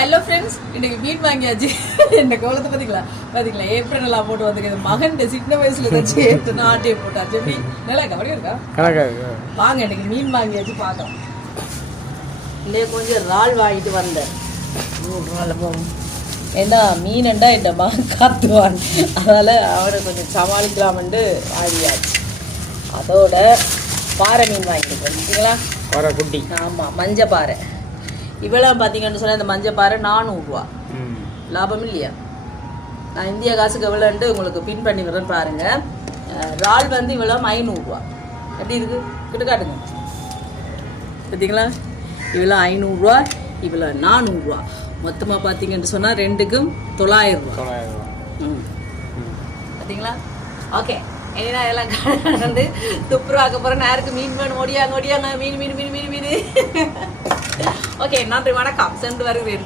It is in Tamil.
ஹலோ ஃப்ரெண்ட்ஸ், இன்னைக்கு மீன் வாங்கியாச்சு. இந்த கோலத்தை பார்த்தீங்களா ஏப்ரல் எல்லாம் போட்டு வந்துருக்கு. மகன் சின்ன வயசுல தச்சு ஆட்டையை போட்டாச்சு. எப்படி நல்லா கவனியா இருக்கா? வாங்க, இன்னைக்கு மீன் வாங்கியாச்சு, பார்க்கலாம். இல்லையே கொஞ்சம் இறால் வாங்கிட்டு வந்தேன். ஏன்னா மீனண்டா இந்த மகன் காத்துவான், அதனால் அவரை கொஞ்சம் சமாளிக்கலாம்னு வாங்கியாச்சு. அதோட பாறை மீன் வாங்கிட்டு வந்துட்டீங்களா? பாறை குட்டி. ஆமாம், மஞ்சள் பாறை. இவ்வளோ பார்த்தீங்கன்னு சொன்னால் இந்த மஞ்சள் பாறை 400 ரூபா. லாபம் இல்லையா? நான் இந்தியா காசுக்கு எவ்வளோன்ட்டு உங்களுக்கு பின் பண்ணி விடுறேன்னு பாருங்கள். இறால் வந்து இவ்வளோ 500 ரூபா. எப்படி இருக்குது? கிட்ட காட்டுங்க. பார்த்தீங்களா? இவ்வளோ 500 ரூபா, இவ்வளோ 400 ரூபா. மொத்தமாக பார்த்தீங்கன்னு சொன்னால் ரெண்டுக்கும் 900 ரூபா. பார்த்தீங்களா? ஓகே, ஏன்னா எல்லாம் வந்து துப்புராக்க போகிறேன். யாருக்கு மீன் வேணும்? ஓடியாங்க மீன். ஓகே, நன்றி, வணக்கம். சென்று வருகிறேன்.